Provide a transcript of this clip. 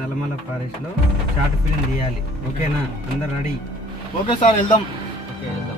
నల్లమల ఫారెస్ట్లో short film తీయాలి. ఓకేనా? అందరు రెడీ? ఓకే సార్, వెళ్దాం. ఓకే, వెళ్దాం.